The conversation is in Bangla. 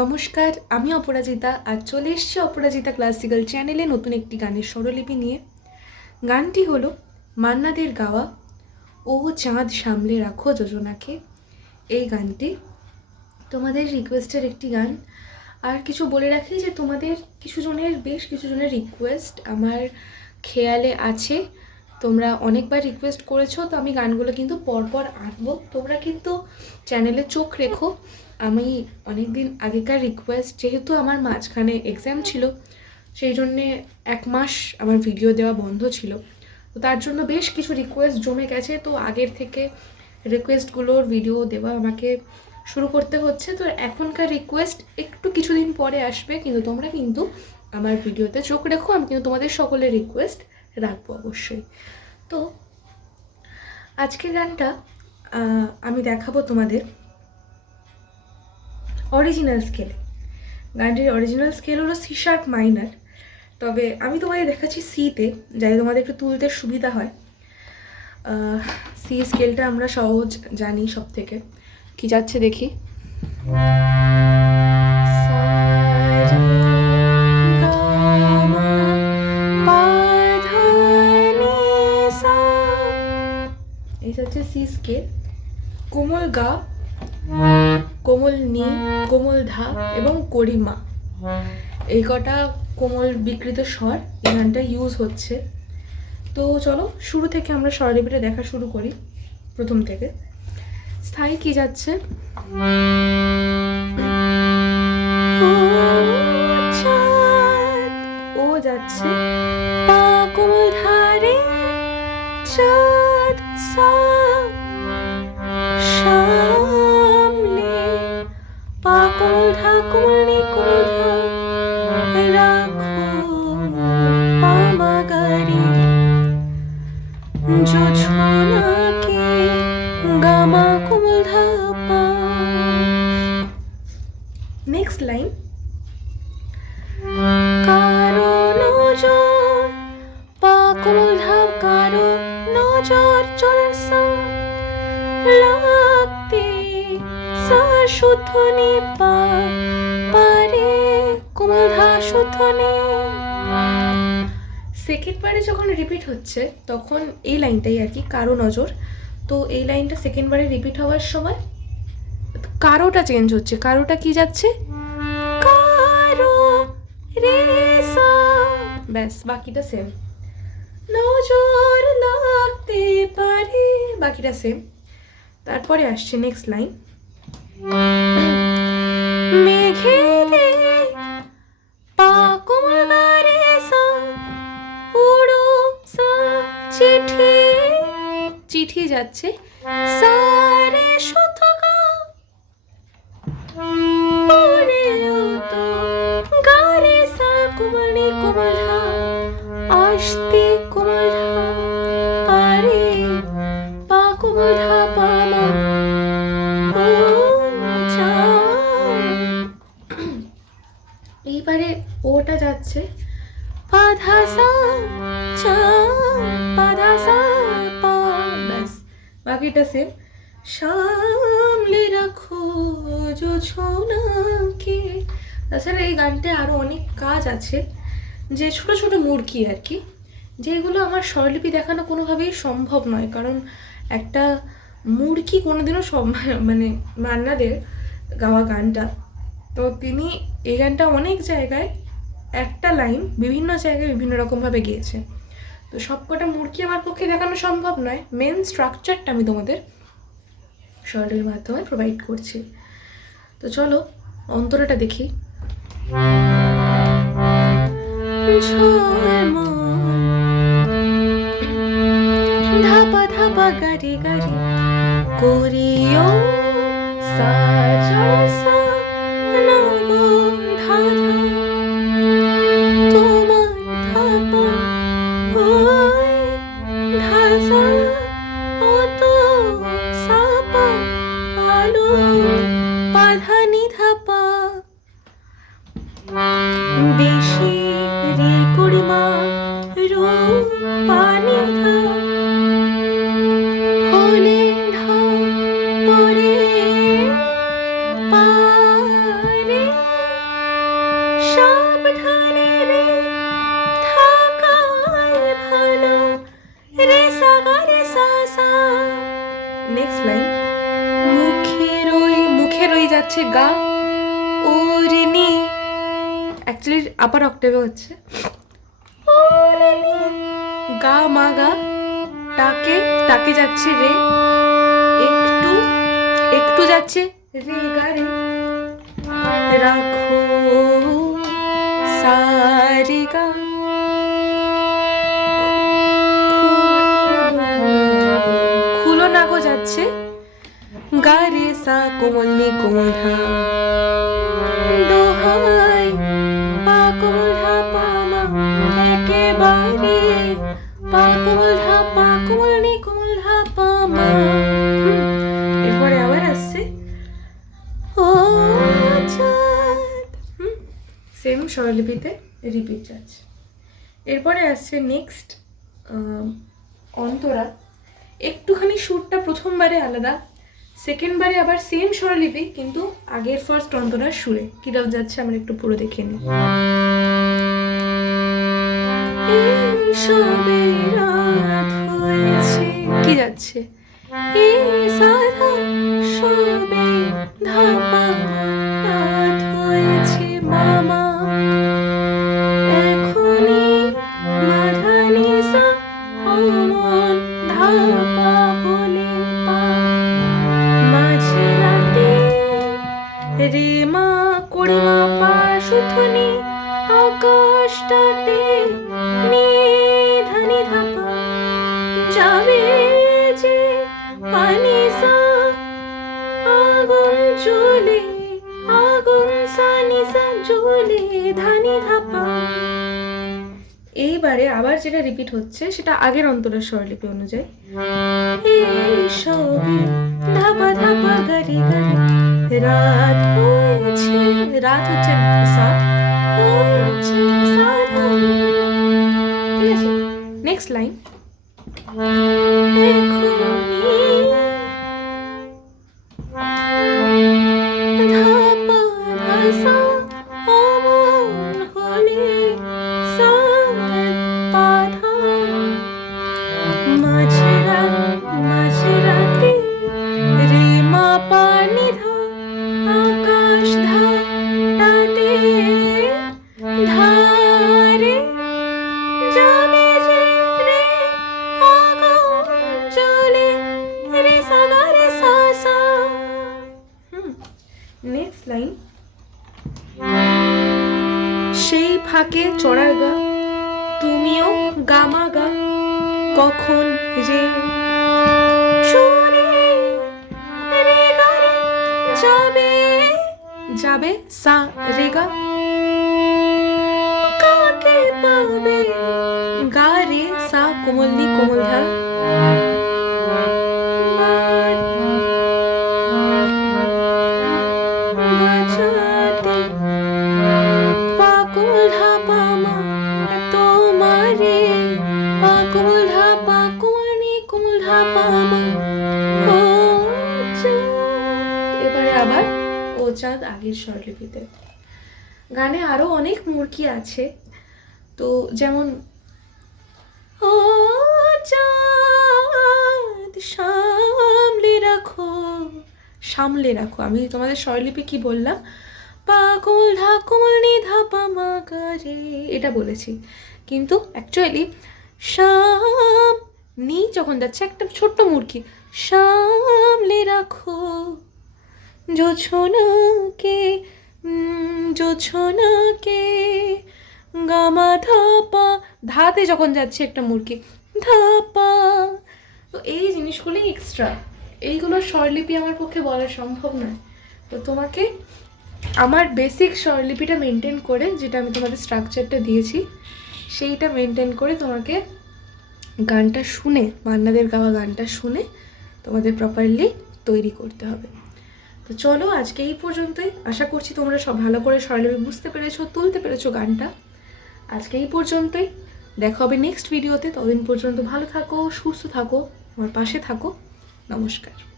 নমস্কার, আমি অপরাজিতা আর চলে এসেছি অপরাজিতা ক্লাসিক্যাল চ্যানেলে নতুন একটি গানের স্বরলিপি নিয়ে। গানটি হলো মান্নাদের গাওয়া, ও চাঁদ সামলে রাখো যোজনাকে এই গানটি তোমাদের রিকোয়েস্টের একটি গান। আর কিছু বলে রাখি যে তোমাদের কিছু জনের, বেশ কিছু জনের রিকোয়েস্ট আমার খেয়ালে আছে। তোমরা অনেকবার রিকোয়েস্ট করেছ, তো আমি গানগুলো কিন্তু পরপর আনব তোমরা কিন্তু চ্যানেলে চোখ রেখো। আমি অনেক দিন আগেকার রিকোয়েস্ট যেহেতু আমার মাঝখানে এক্সাম ছিল, সেই জন্যে এক মাস আমার ভিডিও দেওয়া বন্ধ ছিল। তো তার জন্য বেশ কিছু রিকোয়েস্ট জমে গেছে। তো আগের থেকে রিকোয়েস্টগুলোর ভিডিও দেওয়া আমাকে শুরু করতে হচ্ছে। তো এখনকার রিকোয়েস্ট একটু কিছুদিন পরে আসবে, কিন্তু তোমরা কিন্তু আমার ভিডিওতে চোখ রেখো। আমি কিন্তু তোমাদের সকলের রিকোয়েস্ট রাখব অবশ্যই। তো আজকের গানটা আমি দেখাবো তোমাদের। অরিজিনাল স্কেলে গানটির অরিজিনাল স্কেল হলো সি শার্প মাইনার তবে আমি তোমাদের দেখাচ্ছি সিতে যাতে তোমাদের একটু তুলতে সুবিধা হয়। সি স্কেলটা আমরা সহজ জানি সব থেকে কি যাচ্ছে দেখি। এই কটা কোমল বিকৃত স্বর এই গানটা ইউজ হচ্ছে। তো চলো, শুরু থেকে আমরা স্বরলিপিটা দেখা শুরু করি, প্রথম থেকে। স্থায়ী কি যাচ্ছে? ও ও যাচ্ছে। পা পারে কোমল শুদ্ধনে সেকেন্ড বারে যখন রিপিট হচ্ছে, তখন এই লাইনটাই আর কি, কারও নজর। তো এই লাইনটা সেকেন্ড বারে রিপিট হওয়ার সময় কারোটা চেঞ্জ হচ্ছে। কারোটা কি যাচ্ছে? কারও রে ব্যাস, বাকিটা সেম নজর লাগতে পারে, বাকিটা সেম তারপরে আসছে নেক্সট লাইন চিঠি। চিঠি যাচ্ছে। সারে শতকা। ওরে তো সা কোমল নি আসতে কোমল পারে পা কোমল এইবারে ওটা যাচ্ছে। পাধা সা চা পাধা সা পা বাকিটা সেম সামলে রাখো যোছনাকে তাছাড়া এই গানটায় আরও অনেক কাজ আছে। যে ছোট ছোট মুরগি আর কি, যেগুলো আমার স্বরলিপি দেখানো কোনোভাবেই সম্ভব নয়। কারণ একটা মুরগি কোনোদিনও সব মানে মান্নাদের গাওয়া গানটা তো তিনি এই গানটা অনেক জায়গায় একটা লাইন বিভিন্ন জায়গায় বিভিন্ন রকমভাবে গিয়েছে। তো সবকটা মূর্তি আমার পক্ষে দেখানো সম্ভব নয়। মেন স্ট্রাকচারটা আমি তোমাদের স্বরের মাধ্যমে প্রোভাইড করছি। তো চলো, অন্তরটা দেখি। ধাপা ধাপা গাড়ি গাড়ি করিও। অ্যাকচুয়ালি আপার অক্টেভে হচ্ছে। গা, মা, গা, টাকে টাকে যাচ্ছে রে। একটু একটু যাচ্ছে রে গা রে। রাখো সারে গা। খুলো না গো যাচ্ছে। গা রে, সা, কোমল নি কোমল ধা স্বরলিপিতে রিপিট যাচ্ছে। এরপরে আসছে নেক্সট অন্তরা। একটুখানি সুরটা প্রথমবারে আলাদা সেকেন্ডবারে আবার সেম স্বরলিপি, কিন্তু আগের ফার্স্ট অন্তরার সুরে। কীরকম যাচ্ছে আমরা একটু পুরো দেখে নিই। কি যাচ্ছে? ধাপা জ্বলে ধানি ধাপা এইবারে আবার যেটা রিপিট হচ্ছে, সেটা আগের অন্তরের স্বরলিপি অনুযায়ী। ধাপা ধাপা গাড়ি গাড়ি, রাত হয়েছে, রাত হচ্ছে সা হয়েছে সাধা ঠিক আছে? নেক্সট লাইন গামা গা কখন রে যাবে যাবে সা রে গা কাকে পাবে গা রে সা কোমল নি কোমল ধা? এবারে আবার ও চাঁদ আগের স্বরলিপিতে। গানে আরও অনেক মুরকি আছে। তো যেমন ও চাঁদ সামলে রাখো। সামলে রাখো, আমি তোমাদের স্বরলিপি কি বললাম? পাকুল ধাকুমল নি ধাপা মা গারে এটা বলেছি। কিন্তু অ্যাকচুয়ালি শাম নি যখন যাচ্ছে একটা ছোট্ট মুরগি সামলে রাখো। জোছনাকে জোছনাকে গামা ধাপা ধাতে যখন যাচ্ছে একটা মুরগি, ধাপা। তো এই জিনিসগুলি এক্সট্রা এইগুলো স্বরলিপি আমার পক্ষে বলা সম্ভব নয়। তো তোমাকে আমার বেসিক স্বরলিপিটা মেনটেন করে, যেটা আমি তোমাদের স্ট্রাকচারটা দিয়েছি, সেইটা মেনটেন করে তোমাকে গানটা শুনে মান্নাদের গাওয়া গানটা শুনে তোমাদের প্রপারলি তৈরি করতে হবে। তো চলো আজকে এই পর্যন্তই। আশা করছি তোমরা সব ভালো করে সরলভাবে বুঝতে পেরেছ, তুলতে পেরেছ গানটা। আজকে এই পর্যন্তই। দেখা হবে নেক্সট ভিডিওতে ততদিন পর্যন্ত ভালো থাকো, সুস্থ থাকো, আমার পাশে থাকো। নমস্কার।